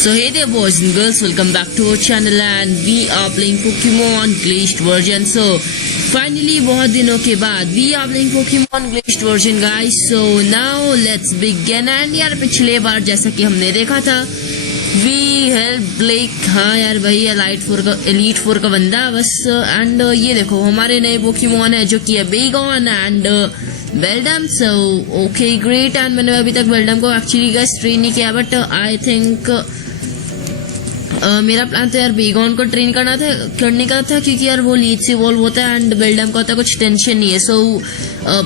So hey there boys and girls, welcome back to our channel and we are playing Pokemon Glitched version. So finally बहुत दिनों के बाद we are playing Pokemon Glitched version guys. So now let's begin. And यार पिछले बार जैसा कि हमने देखा था we helped Blake, हाँ यार भाई Elite 4 का बंदा बस. एंड ये देखो हमारे नए पोकेमॉन है जो कि है Bagon and Beldum. So okay great. And मैंने अभी तक बेल्डम को एक्चुअली गाइस ट्रेन नहीं किया बट आई थिंक मेरा प्लान तो यार बेगॉन को ट्रेन करने का था क्योंकि यार वो लीड से इवॉल्व होता है एंड बेल्डम का होता है, कुछ टेंशन नहीं है. सो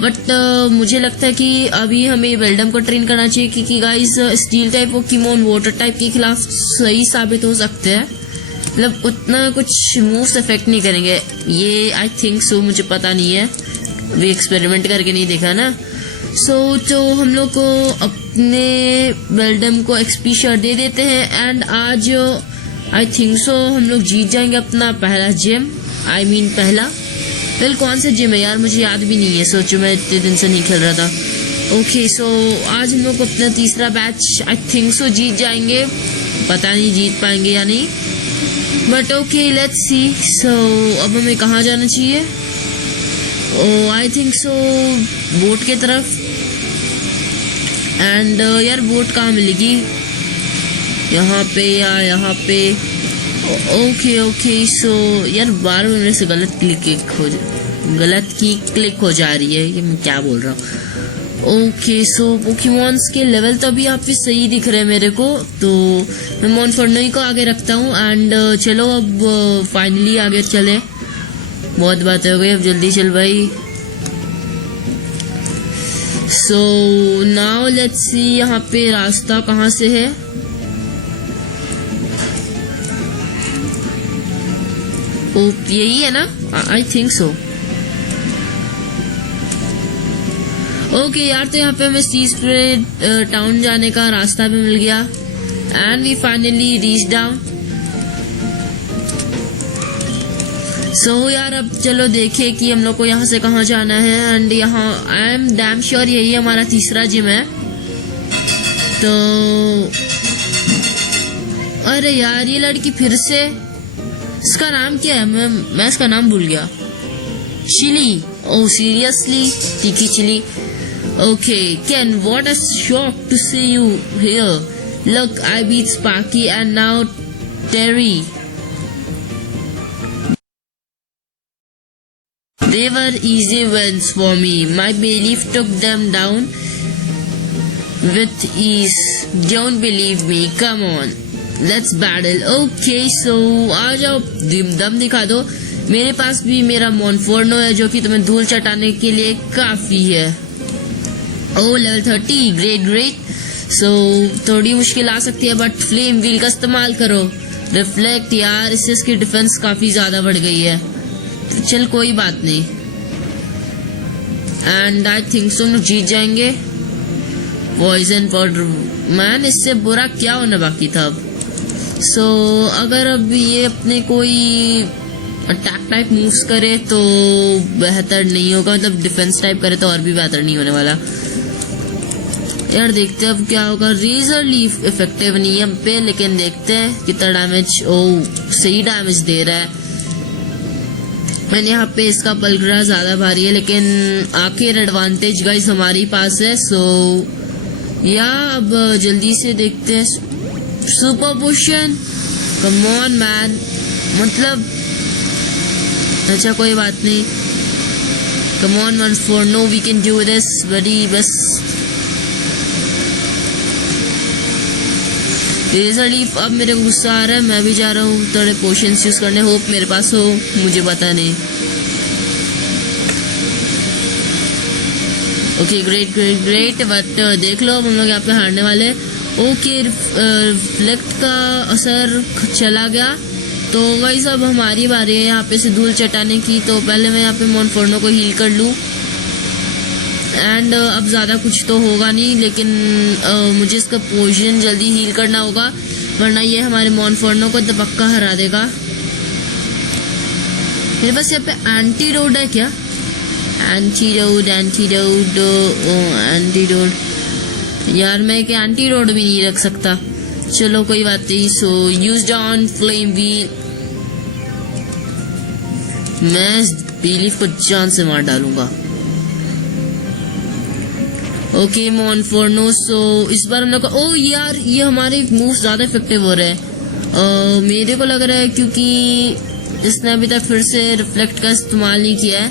बट मुझे लगता है कि अभी हमें बेल्डम को ट्रेन करना चाहिए क्योंकि guys steel type Pokemon water type के खिलाफ सही साबित हो सकते हैं. मतलब उतना कुछ मूव्स इफेक्ट नहीं करेंगे ये, आई थिंक सो. मुझे पता नहीं है, भी एक्सपेरिमेंट करके नहीं देखा ना. सो तो हम लोग को अपने बेल्डम को एक्सपी शर्ट दे देते हैं एंड आज आई थिंक सो हम लोग जीत जाएंगे अपना पहला जिम. आई मीन पहला वेल कौन सा जिम है यार मुझे याद भी नहीं है. सोचो मैं इतने दिन से नहीं खेल रहा था. ओके सो आज हम लोग अपना तीसरा बैच आई थिंक सो जीत जाएंगे. पता नहीं जीत पाएंगे या नहीं बट ओके लेट्स सी. सो अब हमें कहाँ जाना चाहिए? ओ आई थिंक सो बोट के तरफ. एंड यार बोट कहाँ मिलेगी? यहाँ पे या यहाँ पे? Okay okay. सो यार बार मेरे से गलत की क्लिक हो जा रही है. ये मैं क्या बोल रहा हूँ. ओके सो पोकेमॉन्स के लेवल तो अभी यहाँ पे सही दिख रहे हैं मेरे को, तो मैं मोनफर्नो को आगे रखता हूँ. एंड चलो अब फाइनली आगे चले. बहुत बातें हो गई, अब जल्दी चल भाई. सो नाउ लेट्स सी यहाँ पे रास्ता कहाँ से है. ओ यही है ना? I think so. ओके यार तो यहाँ पे हमें सीस्प्रे टाउन जाने का रास्ता भी मिल गया and we finally reach down. So यार अब चलो देखे कि हम लोग को यहाँ से कहाँ जाना है. एंड यहाँ आई एम डैम श्योर यही हमारा तीसरा जिम है. तो अरे यार ये लड़की फिर से, इसका नाम क्या है? मैं इसका नाम भूल गया. चिली. Oh seriously? तीखी Chili. Okay Ken, what a shock to see you here. Look, I beat Sparky and now Terry. They were easy wins for me. My belief took them down with ease. Don't believe me? Come on, let's battle. Okay, so आ जाओ, दम दिखा दो. मेरे पास भी मेरा मोनफोर्नो है जो कि तुम्हें धूल चटाने के लिए काफी है. ओह लेवल 30. ग्रेट. सो थोड़ी मुश्किल आ सकती है बट फ्लेम व्हील का इस्तेमाल करो. रिफ्लेक्ट यार, इससे इसकी डिफेंस काफी ज्यादा बढ़ गई है. तो चल कोई बात नहीं. एंड आई थिंक सो हम जीत जाएंगे. पॉइजन पाउडर मैन, इससे बुरा क्या होना बाकी था अब. सो अगर अब ये अपने कोई अटैक टाइप मूव्स करे तो बेहतर नहीं होगा. मतलब डिफेंस टाइप करे तो और भी बेहतर नहीं होने वाला यार. देखते हैं अब क्या होगा. रेजर लीफ इफेक्टिव नहीं है हम पे, लेकिन देखते हैं कितना डैमेज. ओह सही डैमेज दे रहा है. मैंने यहाँ पे इसका पलगड़ा ज्यादा भारी है लेकिन आखिर एडवांटेज गाइस हमारे पास है. सो या अब जल्दी से देखते हैं. Super potion, come on man. मतलब अच्छा कोई बात नहीं. Come on one for no, we can do this buddy. बस रेजर लीफ. अब मेरे को गुस्सा आ रहा है, मैं भी जा रहा हूँ थोड़े पोशंस यूज करने. होप मेरे पास हो, मुझे पता नहीं. Okay great. बट देख लो हम लोग यहाँ पे हारने वाले. ओके रिफ्लेक्ट का असर चला गया तो वही सब हमारी बारी है यहाँ पे से धूल चटाने की. तो पहले मैं यहाँ पे मोनफोर्नो को हील कर लूँ. एंड अब ज़्यादा कुछ तो होगा नहीं लेकिन मुझे इसका पोजीशन जल्दी हील करना होगा वरना ये हमारे मोनफोर्नो को तो पक्का हरा देगा. मेरे पास यहाँ पे एंटीडोट है क्या? एंटीडोट यार मैं एक एंटीडोट भी नहीं रख सकता. चलो कोई बात नहीं. सो यूज ऑन फ्लेम व्हील. मैं बिलीफ को जान से मार डालूंगा. ओके मोनफोर्नो. सो इस बार हम लोग ओ यार ये हमारे मूव ज्यादा इफेक्टिव हो रहे हैं. मेरे को लग रहा है क्योंकि इसने अभी तक फिर से रिफ्लेक्ट का इस्तेमाल नहीं किया है,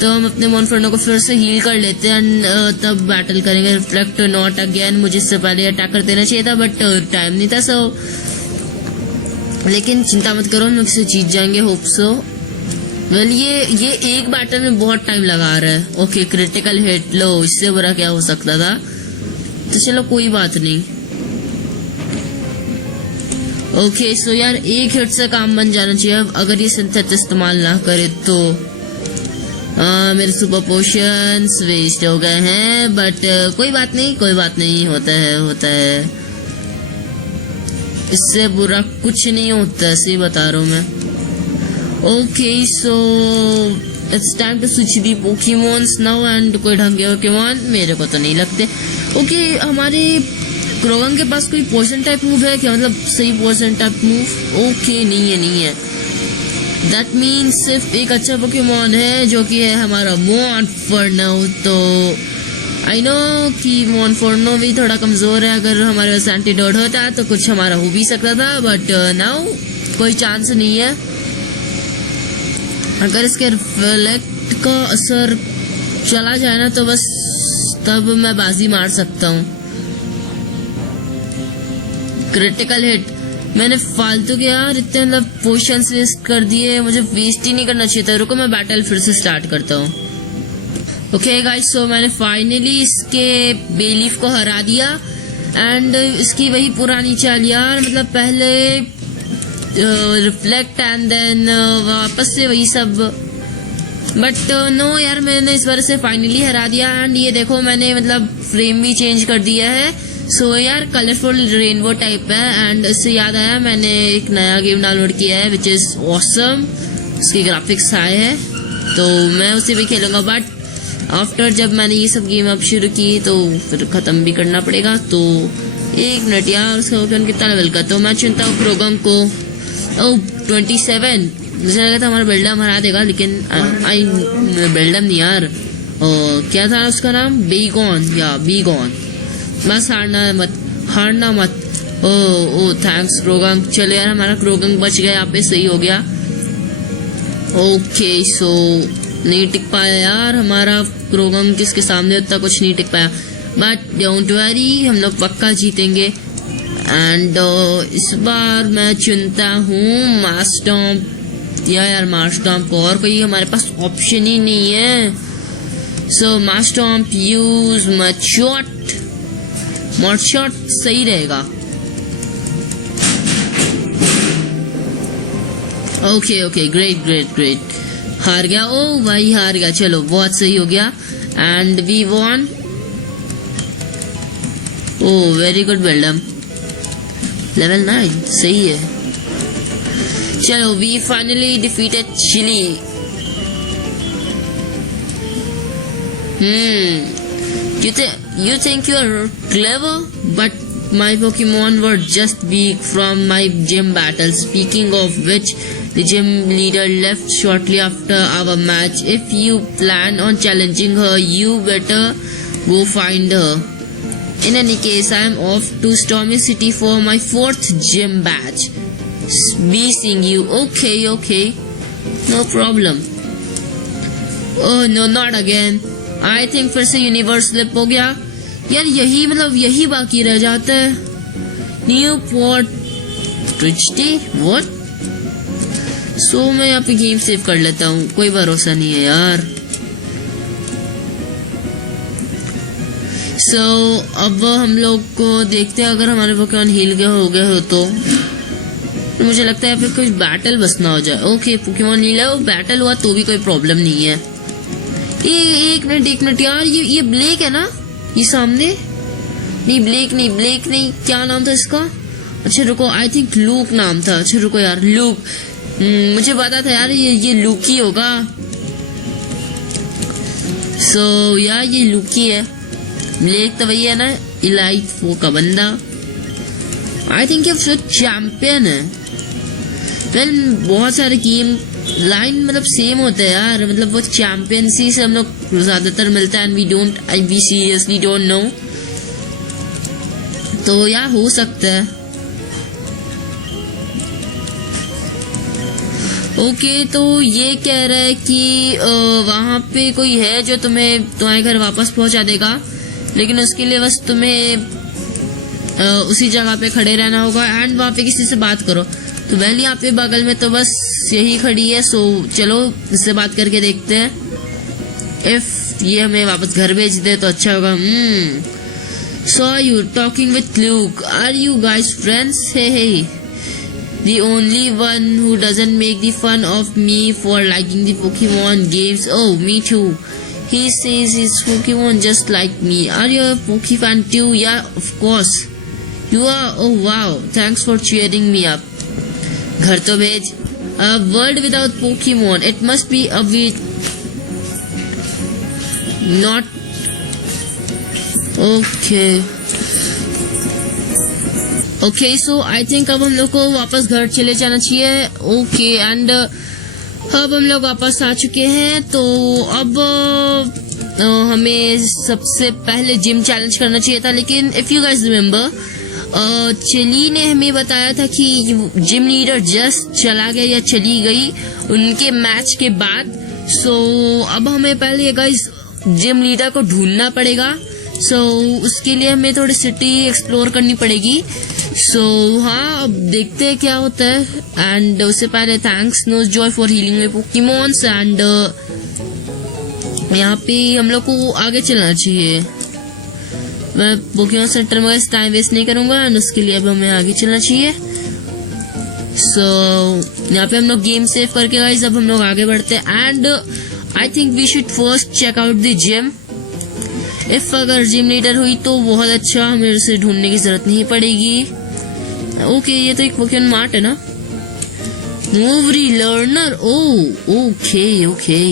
तो हम अपने मोनफोर्नो को फिर से हील कर लेते हैं एंड तब बैटल करेंगे. Reflect not again. मुझे इससे पहले अटैक कर देना चाहिए था बट टाइम नहीं था. सो लेकिन चिंता मत करो, हम लोग इसे जीत जाएंगे. Hope so. वेल ये एक बैटल में बहुत टाइम लगा रहा है. Okay critical hit. लो इससे बुरा क्या हो सकता था. तो चलो कोई बात नहीं. ओके सो यार एक हिट से काम बन जाना चाहिए. अब अगर ये सिंथेट इस्तेमाल ना करे तो मेरे सुपर पोशंस वेस्ट हो गए हैं बट कोई बात नहीं. होता है. इससे बुरा कुछ नहीं होता, सही बता रहा हूँ मैं. Okay so it's time to switch the Pokemons now and कोई ढंग के पोकेमॉन मेरे को तो नहीं लगते. ओके हमारे क्रोगन के पास कोई पोइजन टाइप मूव है क्या, मतलब सही पोइजन टाइप मूव. ओके नहीं है. दैट मीन्स सिर्फ एक अच्छा पोकेमॉन है जो कि है हमारा मोनफोर्नो. तो आई नो कि मोनफोर्नो भी थोड़ा कमजोर है. अगर हमारे पास एंटीडोट होता तो कुछ हमारा हो भी सकता था बट नाउ कोई चांस नहीं है. अगर इसके रिफ्लेक्ट का असर चला जाए ना तो बस तब मैं बाजी मार सकता हूँ. Critical hit. मैंने फालतू के यार इतने मतलब पोशंस वेस्ट कर दिए. मुझे वेस्ट ही नहीं करना चाहिए था. रुको मैं बैटल फिर से स्टार्ट करता हूँ. ओके गाइस सो मैंने फाइनली इसके बेलीफ को हरा दिया एंड इसकी वही पुरानी चाल यार, मतलब पहले रिफ्लेक्ट एंड देन वापस से वही सब. बट नो यार मैंने इस बार से फाइनली हरा दिया एंड ये देखो मैंने मतलब फ्रेम भी चेंज कर दिया है. सो यार कलरफुल रेनबो टाइप है. एंड इससे याद आया मैंने एक नया गेम डाउनलोड किया है विच इज ऑसम. उसके ग्राफिक्स आए हैं तो मैं उसे भी खेलूंगा बट आफ्टर जब मैंने ये सब गेम अब शुरू की तो फिर खत्म भी करना पड़ेगा. तो एक मिनट यार उसका ओपन कितना लेवल का. तो मैं चुनता हूँ क्रोगम को. 27. मुझे लगा था हमारा बेल्डम हरा देगा लेकिन बेल्डम नहीं यार. क्या था उसका नाम, बीगॉन या बीगॉन. बस हारना मत. Oh thanks Croagunk. चलो यार हमारा क्रोगम बच गया यहाँ पे, सही हो गया. ओके सो नहीं टिक पाया यार हमारा क्रोगम, किसके सामने उतना कुछ नहीं टिक पाया बट डोंट वरी हम लोग पक्का जीतेंगे. एंड इस बार मैं चुनता हूँ मास्टॉम्प. यार मास्टॉम्प को और कोई हमारे पास ऑप्शन ही नहीं है. सो मास्टॉम्प यूज मॉडशॉट सही रहेगा. Okay great. हार गया. ओ भाई हार गया. चलो बहुत सही हो गया and we won. Oh very good Beldum. Level 9 सही है. चलो we finally defeated Chili. You think you are clever, but my Pokemon were just weak from my gym battle. Speaking of which, the gym leader left shortly after our match. If you plan on challenging her, you better go find her. In any case, I am off to Stormy City for my 4th gym badge. Be seeing you. Okay. No problem. Oh no, not again. I think फिर से universe slip हो गया यार. यही बाकी रह जाता है. न्यू पोर्ट ट्रिचटी व्हाट. सो मैं यहाँ पे गेम सेव कर लेता हूँ, कोई भरोसा नहीं है यार. सो अब हम लोग को देखते हैं अगर हमारे पोकेमॉन हील हो गए हो तो मुझे लगता है फिर कोई बैटल बस ना हो जाए. ओके पोकेमॉन हील है, बैटल हुआ तो भी कोई प्रॉब्लम नहीं है. एक मिनट यार ये ब्लेक है ना, ये सामने. नहीं ब्लेक नहीं क्या नाम था इसका. अच्छा रुको, आई थिंक लूक नाम था. अच्छा रुको यार लूक. मुझे पता था यार ये लूक ही होगा. सो यार ये लूक ही है. ब्लेक तो वही है ना, इलाइट वो का बंदा. आई थिंक ये चैंपियन है। वेल बहुत सारे गेम लाइन मतलब सेम होता है यार, मतलब वो चैंपियनसी से हम लोग ज्यादातर मिलता है and we seriously don't know, तो यार हो सकता है। ओके तो ये कह रहा है कि वहां पे कोई है जो तुम्हारे घर वापस पहुंचा देगा, लेकिन उसके लिए बस तुम्हें उसी जगह पे खड़े रहना होगा एंड वहां पे किसी से बात करो। तो वेल यहाँ पे बगल में तो बस यही खड़ी है, सो चलो इससे बात करके देखते हैं। इफ ये हमें वापस घर भेज दे तो अच्छा होगा। So are you talking with Luke, are you guys friends? Hey the only one who doesn't make the fun of me for liking the Pokemon games. Oh, me too. He says he's Pokemon just like me. Are you a Poke fan too? Yeah, of course. You are? Oh wow, thanks for cheering me up. घर तो भेज। A world without Pokemon. It must be a bit not okay. Okay so I think अब हम लोग को वापस घर चले जाना चाहिए। ओके एंड अब हम लोग वापस आ चुके हैं, तो अब हमें सबसे पहले जिम चैलेंज करना चाहिए था, लेकिन इफ यू गाइस रिमेम्बर चली ने हमें बताया था कि जिम लीडर जस्ट चला गया या चली गई उनके मैच के बाद। सो अब हमें पहले गाइस जिम लीडर को ढूंढना पड़ेगा। सो उसके लिए हमें थोड़ी सिटी एक्सप्लोर करनी पड़ेगी। सो हाँ अब देखते हैं क्या होता है। एंड उससे पहले thanks nurse Joy for healing में पोकेमॉन्स एंड यहाँ पे हम लोग को आगे चलना चाहिए। मैं पोकेमॉन सेंटर में टाइम वेस्ट नहीं करूंगा एंड उसके लिए अब हमें आगे चलना चाहिए। सो यहाँ पे हम लोग गेम सेव करके गाइस अब हम लोग आगे बढ़ते हैं and I think we should first check out the gym. If अगर जिम लीडर हुई तो बहुत अच्छा, हमें उसे ढूंढने की जरूरत नहीं पड़ेगी। ओके ये तो एक पोकेमॉन मार्ट है ना। मूव रीलर्नर, ओके ओके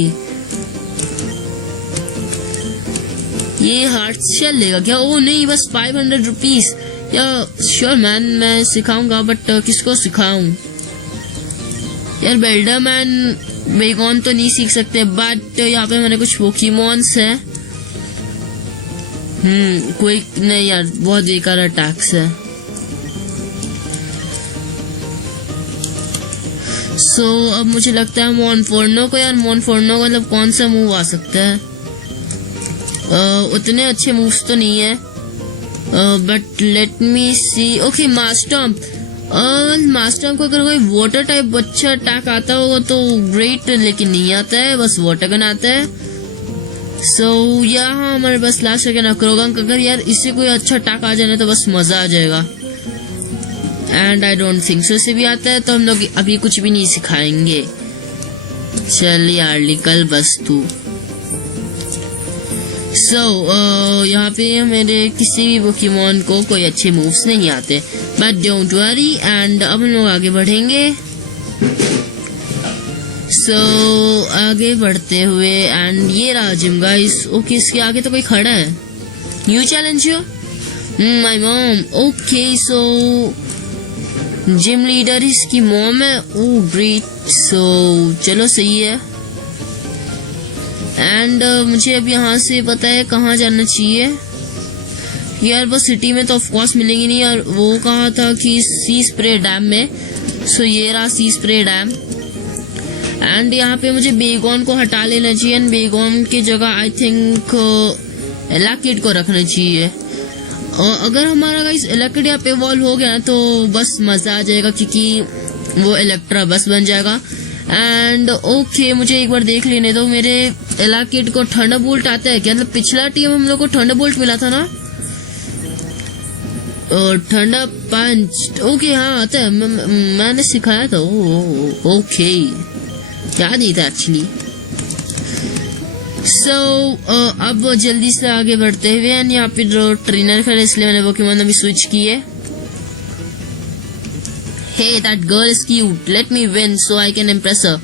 ये हार्ट शेल लेगा क्या? ओ नहीं बस 500 रुपीज। या श्योर मैन मैं सिखाऊंगा, बट किसको सिखाऊं यार? बेल्डम एंड बेगॉन तो नहीं सीख सकते, बट यहाँ पे हमारे कुछ पोकेमॉन्स हैं। कोई नहीं यार, बहुत बेकार अटैक्स है। सो अब मुझे लगता है मोनफोर्नो को, यार मोनफोर्नो को मतलब कौन सा मूव आ सकता है? उतने अच्छे मूव्स तो नहीं है, but let me see. Okay Marshtomp, Marshtomp को अगर कोई वाटर टाइप अच्छा अटैक आता होगा तो ग्रेट, लेकिन नहीं आता है, बस वाटर गन आता है। सो यहाँ हमारे पास लास्ट सेकंड अक्रोगंक, अगर यार इससे कोई अच्छा अटैक आ जाए तो बस मजा आ जाएगा। एंड आई डोंट थिंक सो इसे भी आता है, तो हम लोग अभी कुछ भी नहीं सिखाएंगे। चल यार निकल बस तू। सो यहाँ पे मेरे किसी भी पोकेमॉन को कोई अच्छे मूव्स नहीं आते, बट डोंट वरी। एंड अब हम लोग आगे बढ़ेंगे। सो आगे बढ़ते हुए एंड ये रहा जिम गाइस। ओके इसके आगे तो कोई खड़ा है। New challenge my mom. Okay so gym leader इसकी मॉम है। ओह ग्रेट, सो चलो सही है। एंड मुझे अब यहाँ से पता है कहाँ जाना चाहिए। यार वो सिटी में तो ऑफ कोर्स मिलेंगी नहीं यार, वो कहा था कि सी स्प्रे डैम में। सो ये रहा सी स्प्रे डैम। एंड यहाँ पे मुझे बेगॉन को हटा लेना चाहिए एंड बेगॉन की जगह आई थिंक एलाकिड को रखना चाहिए। और अगर हमारा गाइस एलाकिड यहाँ पे इवॉल्व हो गया तो बस मजा आ जाएगा, क्योंकि वो इलेक्ट्रा बस बन जाएगा। एंड ओके मुझे एक बार देख लेने दो, मेरे एलाकिड को थंडरबोल्ट आता है क्या? मतलब पिछला टीम हम लोग को थंडरबोल्ट मिला था ना, और थंडर पंच। ओके हाँ आता है, मैंने सिखाया था। ओके याद नहीं था एक्चुअली। सो अब जल्दी से आगे बढ़ते हुए एंड यहाँ पे जो ट्रेनर खड़े इसलिए मैंने पोकेमॉन अभी स्विच किए। Hey, that girl is cute. Let me win so I can impress her.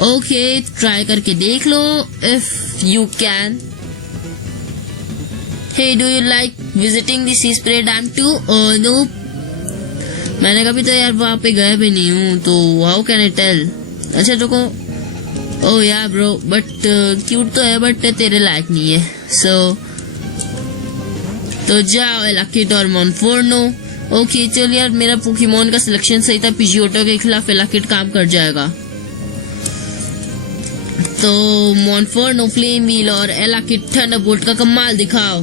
Okay, try करके देख लो if you can. Hey, do you like visiting the sea spray dam too? No. मैंने कभी तो यार वहां पे गया भी नहीं हूँ, तो हाउ कैन आई टेल। अच्छा रुको, ओ यार ब्रो, बट क्यूट तो है, बट तेरे लायक नहीं है। सो तो जाओ एलाकिट और मोनफोर्नो। ओके चल यार, मेरा पोकेमोन का सिलेक्शन सही था, पिजियोटो के खिलाफ एलाकिट काम कर जाएगा। तो मोनफोर्नो, फ्लेम व्हील और एलाकिट थंडरबोल्ट का कमाल दिखाओ।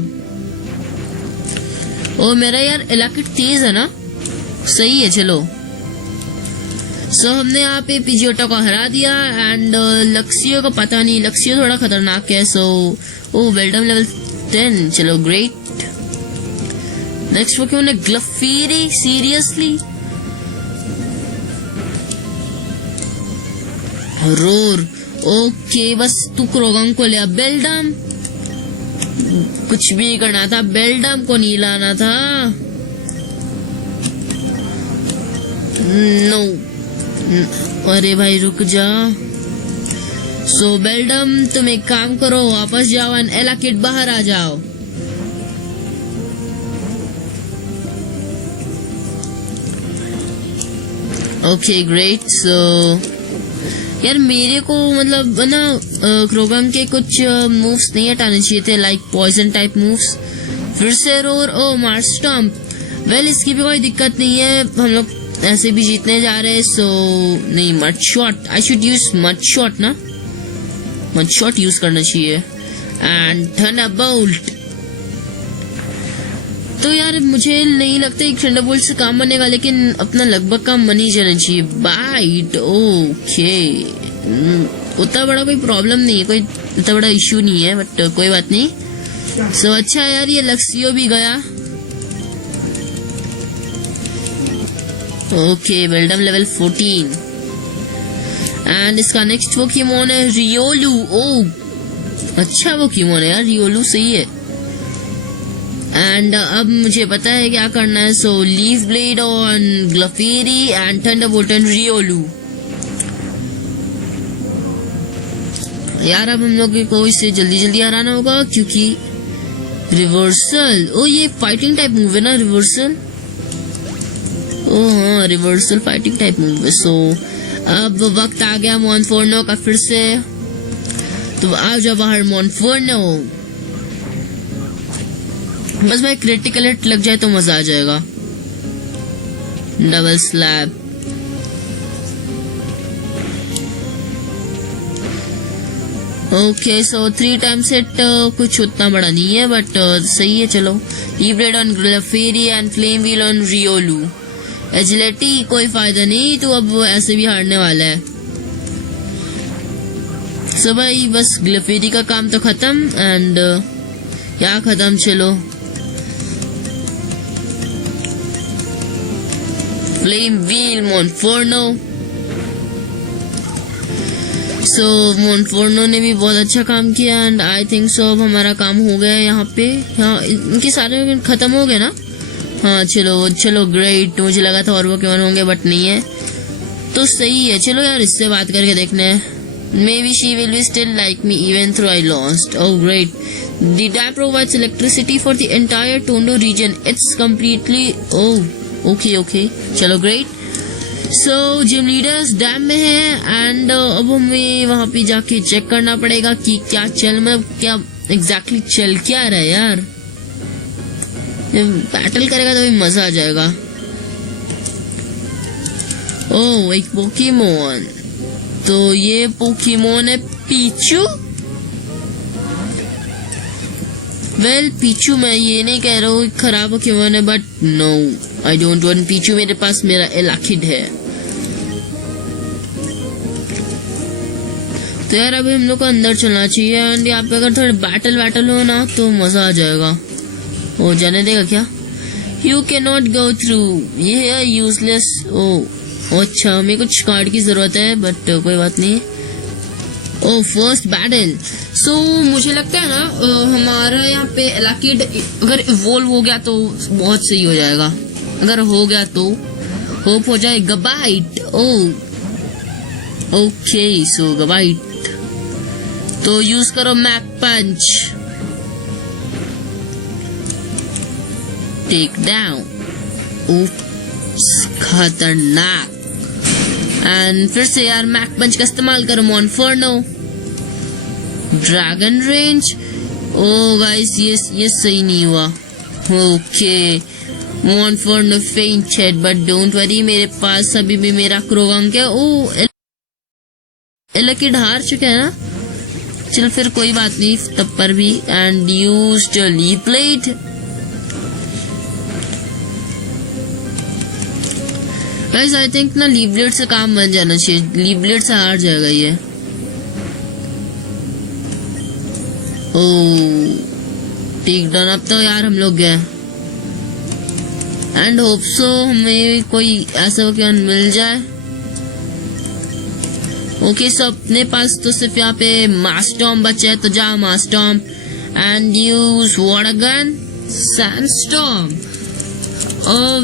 ओ मेरा यार एलाकिट तेज है ना, सही है। चलो सो हमने यहाँ पे पिजियोटो को हरा दिया एंड लक्सियो को पता नहीं, लक्सियो थोड़ा खतरनाक है। सो ओ वेल्डम लेवल 10, चलो ग्रेट। नेक्स्ट पोकेमोन है ग्लफेरी, सीरियसली रोर। ओके बस तू क्रोगन को ले। बेल्डम, कुछ भी करना था, बेल्डम को नहीं लाना था। नो अरे भाई रुक जा। सो बेल्डम तुम एक काम करो, वापस जाओ एंड एलाकिट बाहर आ जाओ। Okay great. सो यार मेरे को मतलब ना क्रोगन के कुछ मूव्स नहीं हटाने चाहिए थे, लाइक पॉइजन टाइप मूव्स। फिर से रोर, ओ मार्स स्टॉम्प। वेल इसकी भी कोई दिक्कत नहीं है, हम लोग ऐसे भी जीतने जा रहे हैं। सो नहीं, mud shot, I should use mud shot ना, मड शॉट यूज करना चाहिए। And Thunderbolt. तो यार मुझे नहीं लगता एक थंडरबोल्ट से काम बनेगा, लेकिन अपना लगभग काम बन ही जाना चाहिए। बाइट, ओके उतना बड़ा कोई प्रॉब्लम नहीं है, कोई इतना बड़ा इश्यू नहीं है, बट कोई बात नहीं। सो अच्छा यार ये लक्सियो भी गया। ओके वेल्डम लेवल 14 एंड इसका नेक्स्ट पोकेमोन है रियोलू। ओ अच्छा पोकेमोन है यार रियोलू, सही है। एंड अब मुझे पता है क्या करना है। सो लीफ ब्लेड ऑन ग्लफेरी एंड थंडरबोल्ट ऑन रियोलू। यार अब हम लोग को इसे जल्दी जल्दी हराना होगा, क्योंकि रिवर्सल, ओ ये फाइटिंग टाइप मूव है ना रिवर्सल। ओ हाँ रिवर्सल फाइटिंग टाइप मूव है। सो अब वक्त आ गया मोनफोर्नो का फिर से, तो आ जाओ बाहर मोनफोर्नो। बस भाई क्रिटिकल हिट लग जाए तो मजा आ जाएगा। Double slap. Okay so 3 times hit कुछ उतना बड़ा नहीं है, बट सही है। चलो लीफ ब्लेड ऑन ग्लफेरी and flame wheel on Riolu. Agility कोई फायदा नहीं, तो अब ऐसे भी हारने वाला है। सो भाई बस ग्लफेरी का काम तो खत्म एंड क्या खत्म। चलो फ्लेम व्हील मोनफोर्नो। सो मोनफोर्नो ने भी बहुत अच्छा काम किया एंड आई थिंक सो अब हमारा काम हो गया है यहाँ पे। हाँ इनके सारे खत्म हो गए ना। हाँ चलो चलो ग्रेट। मुझे लगा था और वो क्यों होंगे, बट नहीं है, तो सही है। चलो यार इससे बात करके देखने हैं। Maybe she will be still like me even though I lost. Oh great. The dam provides electricity for the entire Tondo region. It's completely... Oh okay. चलो great. So gym leaders dam में है and अब हमें वहाँ पे जाके check करना पड़ेगा कि क्या क्या एग्जैक्टली चल क्या रहा है यार। बैटल करेगा तो भी मजा आ जाएगा। ओह एक पोकेमोन, तो ये पोकेमोन है पीचू। वेल पीचू मैं ये नहीं कह रहा हूँ खराब पोकेमोन है, but no I don't want Pichu. मेरे पास मेरा एलाकिड है। तो यार अभी हम लोग को अंदर चलना चाहिए एंड यहाँ पे अगर थोड़ा बैटल हो ना तो मजा आ जाएगा। ओ जाने देगा क्या? You can not go through, ये है यूजलेस। ओ अच्छा हमें कुछ कार्ड की जरूरत है, बट कोई बात नहीं। ओ फर्स्ट बैटल। सो मुझे लगता है ना हमारा यहाँ पे एलाकिड अगर इवोल्व हो गया तो बहुत सही हो जाएगा। अगर हो गया तो होप हो जाए गबाइट। ओके सो गबाइट तो यूज करो मैक पंच। Take down. खतरनाक। एंड फिर से यार मैक पंच का इस्तेमाल करो Monferno. Dragon rage. Oh guys ये सही नहीं हुआ। Okay Monferno fainted but don't worry, मेरे पास अभी भी मेरा क्रोगंक है। ओ एलकिड हार चुके हैं ना, चल फिर कोई बात नहीं तब पर भी। And used leaf blade. Guys I think ना लीफ ब्लेड से काम बन जाना चाहिए, लीफ ब्लेड से हार जाएगा ये। ओ टेक डाउन अब तो यार हम लोग गए। एंड होप सो हमें कोई ऐसा पोकेमॉन मिल जाए। ओके सो अपने पास तो सिर्फ यहाँ पे मास्टॉर्म बचा है, तो जा Marshtomp and use water gun sandstorm.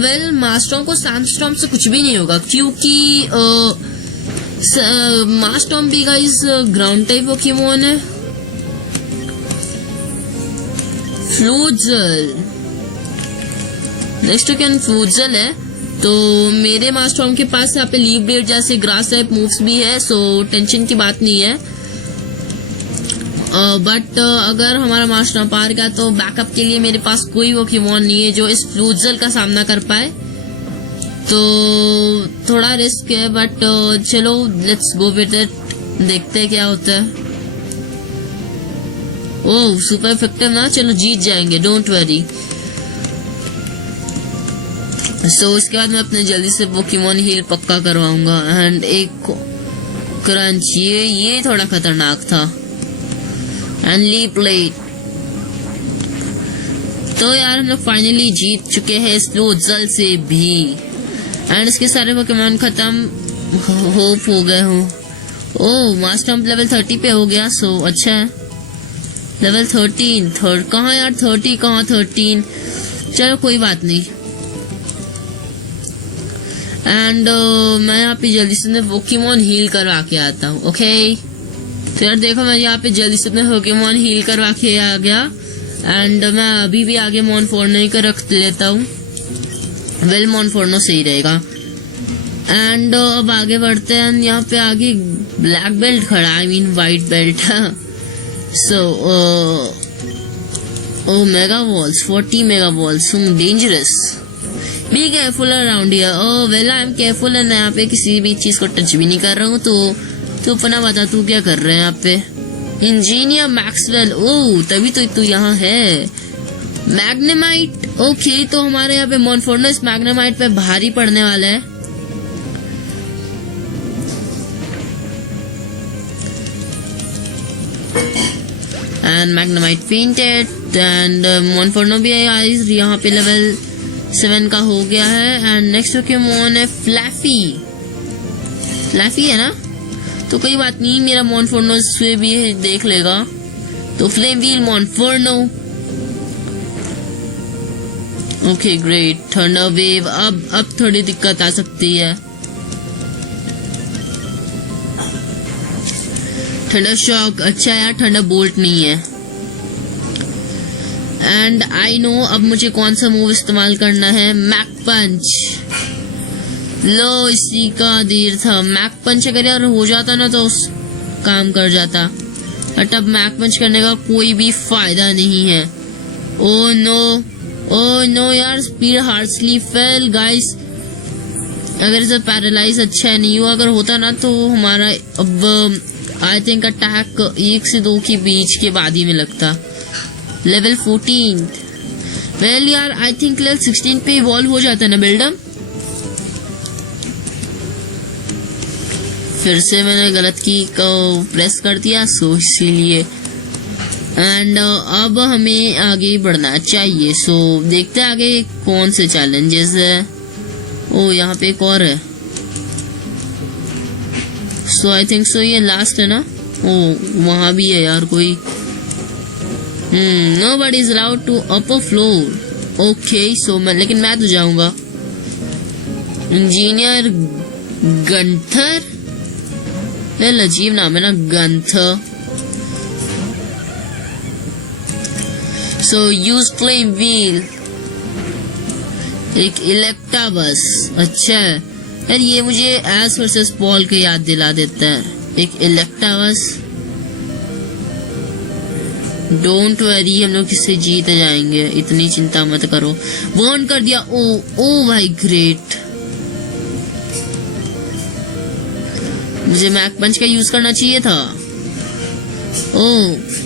Well Marshtomp को सैंडस्टॉर्म से कुछ भी नहीं होगा, क्योंकि मास्टॉर्म भी गाइस ग्राउंड टाइप पोकेमॉन है। फ्लूजल नेक्स्ट टोकन फ्लूजल है, तो मेरे मास्टॉर्म के पास यहाँ पे लीफ ब्लेड जैसे ग्रास टाइप मूव्स भी है, सो टेंशन की बात नहीं है। बट अगर हमारा मास्टॉर्म पार गया तो बैकअप के लिए मेरे पास कोई पोकेमॉन नहीं है जो इस फ्लूजल का सामना कर पाए, तो थोड़ा रिस्क है। बट चलो लेट्स गो विद इट, देखते हैं क्या होता है। ओह सुपर इफेक्टिव ना, चलो जीत जाएंगे डोंट वरी। सो उसके बाद मैं अपने जल्दी से पोकेमॉन हील पक्का करवाऊंगा। एंड एक क्रंच, ये थोड़ा खतरनाक था। And leaf blade. तो यार हम लोग फाइनली जीत चुके हैं इस फ्लूजल से भी। एंड इसके सारे पोकेमॉन खत्म होप हो गए हो। ओह मास्टॉर्म लेवल 30 पे हो गया, सो अच्छा है। लेवल 13 कहाँ यार 30 कहाँ 13, चलो कोई बात नहीं। एंड मैं यहाँ पे जल्दी से पोकेमॉन हील करवा के आता हूँ। ओके तो यार देखो मैं यहाँ पे जल्दी से अपने पोकेमॉन हील करवा के आ गया। एंड मैं अभी भी आगे मोनफोर्नो ही का रख लेता हूँ। वेल मोनफोर्नो सही रहेगा। एंड अब आगे बढ़ते हैं। यहाँ पे आगे ब्लैक बेल्ट खड़ा, I mean white belt. So oh mega walls 40 mega walls dangerous. Be careful around here. Oh well I am careful and यहाँ पे किसी भी चीज को टच भी नहीं कर रहा हूँ। तो अपना बता तू क्या कर रहे हैं यहाँ पे। इंजीनियर मैक्सवेल, ओह तभी तो तू यहाँ है। मैग्नेमाइट, ओके तो हमारे यहाँ पे मोनफोर्नो इस मैग्नेमाइट पे भारी पड़ने वाला है। एंड मैग्नेमाइट फेंटेड एंड मोनफोर्नो भी यहाँ पे लेवल 7 का हो गया है। एंड नेक्स्ट पोकेमॉन है फ्लैफी। फ्लैफी है ना, तो कोई बात नहीं, मेरा मोनफोर्नो इससे भी देख लेगा। तो flame wheel Monferno. Okay great. Thunder wave, अब थोड़ी दिक्कत आ सकती है। थंडर शॉक, अच्छा यार थंडर बोल्ट नहीं है। एंड आई नो अब मुझे कौन सा मूव इस्तेमाल करना है। मैक पंच। लो इसी का देर था। मैक पंच अगर यार हो जाता ना तो काम कर जाता, बट अब मैक पंच करने का कोई भी फायदा नहीं है। ओ नो यार स्पीड हार्डली फेल गाइस। अगर इसे पैरालाइज अच्छा नहीं हुआ, अगर होता ना तो हमारा अब आई थिंक अटैक 1 से 2 के बीच के बाद ही में लगता। लेवल 14। वेल यार आई थिंक लेवल 16 पे इवॉल्व हो जाता है ना बिल्डम। फिर से मैंने गलत की को प्रेस कर दिया, सो इसीलिए। एंड अब हमें आगे बढ़ना चाहिए। सो देखते हैं आगे कौन से चैलेंजेस है। ओ यहाँ पे एक और है। सो आई थिंक सो ये लास्ट है ना। ओ वहां भी है यार कोई। Nobody is allowed to upper floor. Okay, so लेकिन मैं तो जाऊंगा। इंजीनियर गंथर, वेल अजीब नाम है ना Gunther. So use flame wheel. एक इलेक्टाबस, अच्छा यार ये मुझे एस वर्सेस पॉल की याद दिला देता है। एक इलेक्टाबस, डोंट वरी हम लोग इससे जीत जाएंगे, इतनी चिंता मत करो। बॉर्न कर दिया। ओ भाई ग्रेट, मुझे मैक पंच का यूज करना चाहिए था। ओ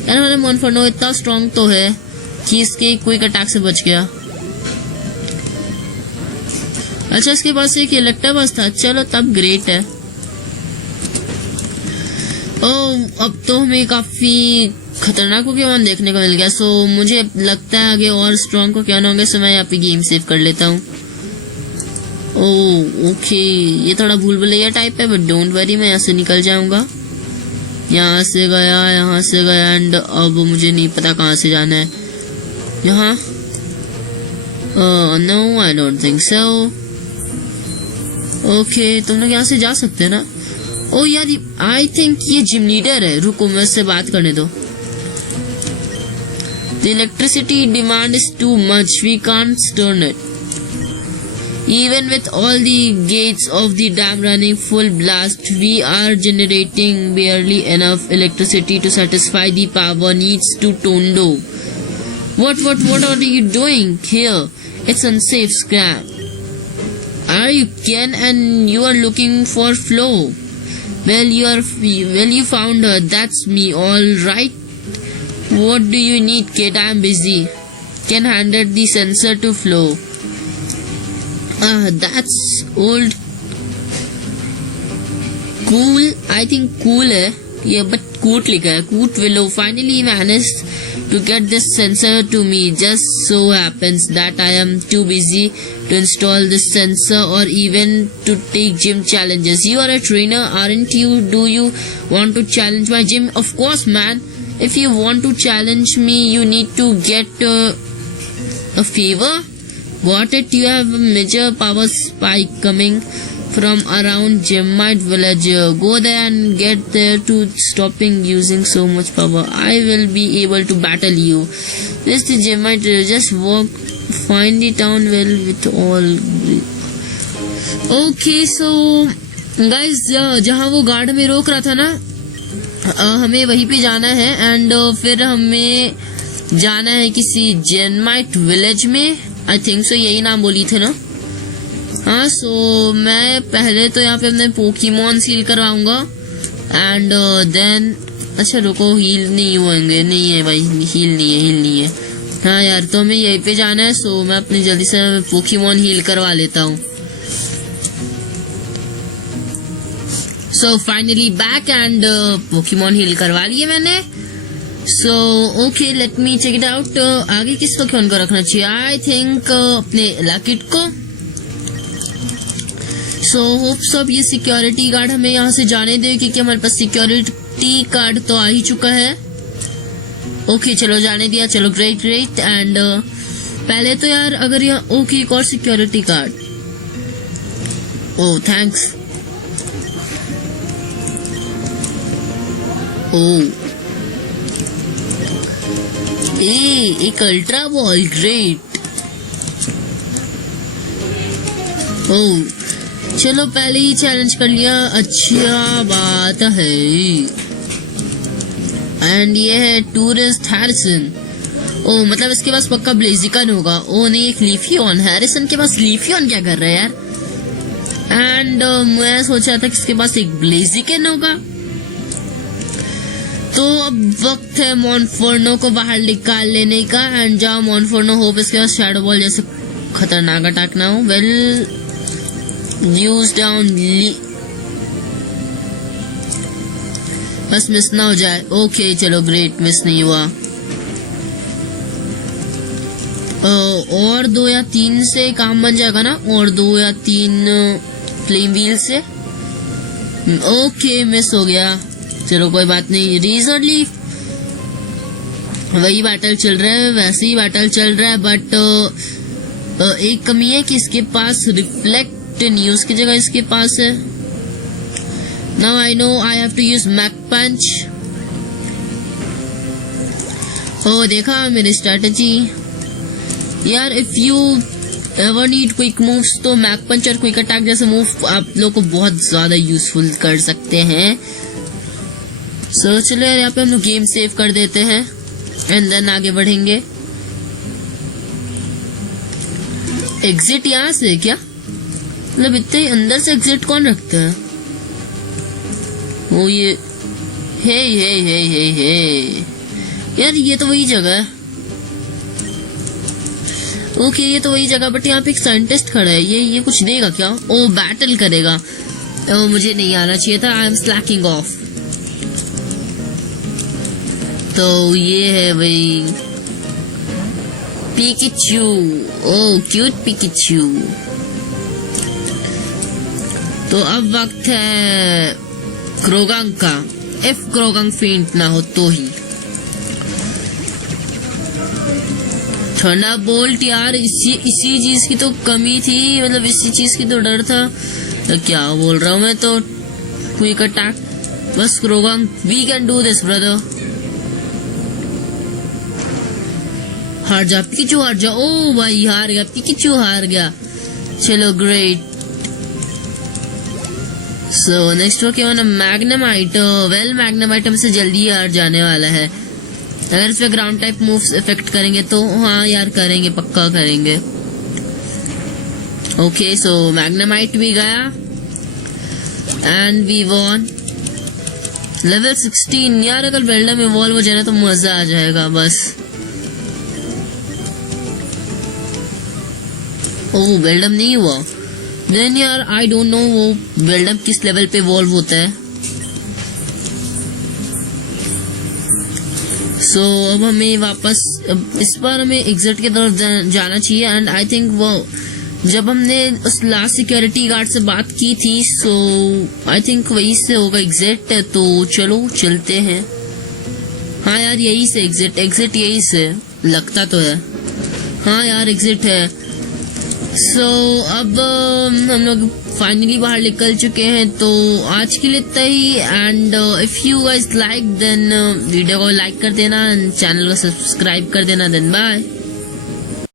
यार हमारा मोनफर्नो इतना स्ट्रॉन्ग तो है कि इसके क्विक अटैक से बच गया। अच्छा इसके पास एक इलेक्टाबस था, चलो तब ग्रेट है। ओ अब तो हमें काफी खतरनाक पोकेमॉन देखने को मिल गया। सो मुझे लगता है आगे और स्ट्रॉन्ग को क्या होंगे, सो मैं यहाँ पे गेम सेव कर लेता हूँ। ओके ये थोड़ा भूल भुलैया टाइप है, बट डोंट वरी मैं यहाँ से निकल जाऊंगा। यहाँ से गया एंड अब मुझे नहीं पता कहाँ से जाना है। यहाँ no I don't think so. Okay तुम लोग यहाँ से जा सकते हैं ना। ओ यार आई थिंक ये जिम लीडर है, रुको मैं उससे बात करने दो। The electricity demand is too much, we can't turn it. Even with all the gates of the dam running full blast, we are generating barely enough electricity to satisfy the power needs to Tondo. What are you doing here? It's unsafe scrap. Are you Ken and you are looking for Flo? Well you found her, that's me, all right. What do you need, kid? I'm busy. Ken handed the sensor to Flo. That's old. Cool. I think cool है ये, but Coot लिखा है, Coot Willow finally managed to get this sensor to me. Just so happens that I am too busy to install this sensor or even to take gym challenges. You are a trainer, aren't you? Do you want to challenge my gym? Of course, man. If you want to challenge me, you need to get a favor. Got it? You have a major power spike coming from around Gemite village. Go there and get there to stopping using so much power. I will be able to battle you. This is Gemite. Just walk, find the town well with all. Okay, so guys, जहाँ वो guard में रोक रहा था ना, हमें वहीं पे जाना है एंड फिर हमें जाना है किसी जेनमाइट विलेज में। आई थिंक सो यही नाम बोली थे ना। हाँ सो मैं पहले तो यहाँ पे अपने पोकेमॉन हील करवाऊंगा एंड देन अच्छा रुको, हील नहीं होंगे, नहीं है भाई, हील नहीं है। हाँ यार तो हमें यहीं पे जाना है, सो मैं अपनी जल्दी से पोकेमॉन हील करवा लेता हूँ। So finally back and Pokemon heal करवा लिए मैंने। So okay let me check it out. आगे किस पोकेमॉन को रखना चाहिए? आई थिंक अपने लैकिट को। सो होप सब ये सिक्योरिटी गार्ड हमें यहाँ से जाने दे, क्योंकि हमारे पास सिक्योरिटी कार्ड तो आ ही चुका है। ओके चलो जाने दिया, चलो ग्रेट एंड पहले तो यार अगर यहाँ ओके एक और सिक्योरिटी कार्ड, ओह थैंक्स। एक अल्ट्रा बॉल, ग्रेट। चलो पहले ही चैलेंज कर लिया, अच्छा बात है। एंड ये है टूरिस्ट हैरिसन। मतलब इसके पास पक्का ब्लेजिकन होगा। नहीं एक लीफियन, हैरिसन के पास लीफियन क्या कर रहा है यार। एंड मैं सोचा था कि इसके पास एक ब्लेजिकन होगा। तो अब वक्त है मोनफर्नो को बाहर निकाल लेने का एंड जहाँ मोनफर्नो हो इसके पास शैडो बॉल जैसे खतरनाक अटैक ना हो। वेल यूज डाउन, बस मिस ना हो जाए। ओके चलो ग्रेट, मिस नहीं हुआ। और 2 या 3 से काम बन जाएगा ना, और 2 या 3 फ्लेम व्हील से। ओके मिस हो गया, चलो कोई बात नहीं। रिजर्वली वही बैटल चल रहा है, वैसे ही बैटल चल रहा है, बट एक कमी है कि इसके पास रिफ्लेक्ट नहीं, उसकी जगह इसके पास है। Now I know I have to use Mach Punch. देखा मेरी स्ट्रेटेजी यार। If you ever need quick moves, तो मैक पंच और क्विक अटैक जैसे मूव आप लोग को बहुत ज्यादा यूजफुल कर सकते हैं। सो चलो यार, यहाँ पे हम लोग गेम सेव कर देते हैं एंड देन आगे बढ़ेंगे। एग्जिट यहाँ से क्या? मतलब इतने अंदर से एग्जिट कौन रखता है? वो ये हे यार, ये तो वही जगह है। ओके, ये तो वही जगह, बट यहाँ पे एक साइंटिस्ट खड़ा है। ये कुछ देगा क्या? ओ, बैटल करेगा। ओ, मुझे नहीं आना चाहिए था। I am Slaking of. तो ये है भाई पिकाचू। ओ, क्यूट पिकाचू। तो अब वक्त है क्रोगंग का। इफ क्रोगंग फेंट ना हो तो ही। थंडरबोल्ट यार, इसी चीज की तो कमी थी, मतलब इसी चीज की तो डर था। तो क्या बोल रहा हूँ मैं, तो क्विक अटैक बस। Croagunk, we can do this brother. हार जा पिकाचू, हार जा। ओ भाई, हार गया पिकाचू, हार गया। चलो ग्रेट। सो नेक्स्ट वो क्या, मैग्नेमाइट। वेल, मैग्नेमाइट हमसे जल्दी हार जाने वाला है। अगर इस पे ग्राउंड टाइप मूव्स इफेक्ट करेंगे तो हाँ यार, करेंगे, पक्का करेंगे। ओके, सो मैग्नेमाइट भी गया एंड वी वॉन। लेवल 16 यार, अगर बेल्डम इवॉल्व हो जाए ना तो मजा आ जाएगा बस। ओह, बेल्डम नहीं हुआ। देन यार आई डोंट नो वो बेल्डम किस लेवल पे इवॉल्व होता है। सो अब हमें वापस, इस बार हमें एग्जिट की तरफ जाना चाहिए। एंड आई थिंक वो जब हमने उस लास्ट सिक्योरिटी गार्ड से बात की थी, सो आई थिंक वही से होगा एग्जिट। तो चलो चलते हैं। हाँ यार, यही से एग्जिट यही से लगता तो है। हाँ यार, एग्जिट है। सो अब हम लोग फाइनली बाहर निकल चुके हैं। तो आज के लिए इतना ही। And if you guys like, then video को लाइक कर देना, चैनल को सब्सक्राइब कर देना। Then bye.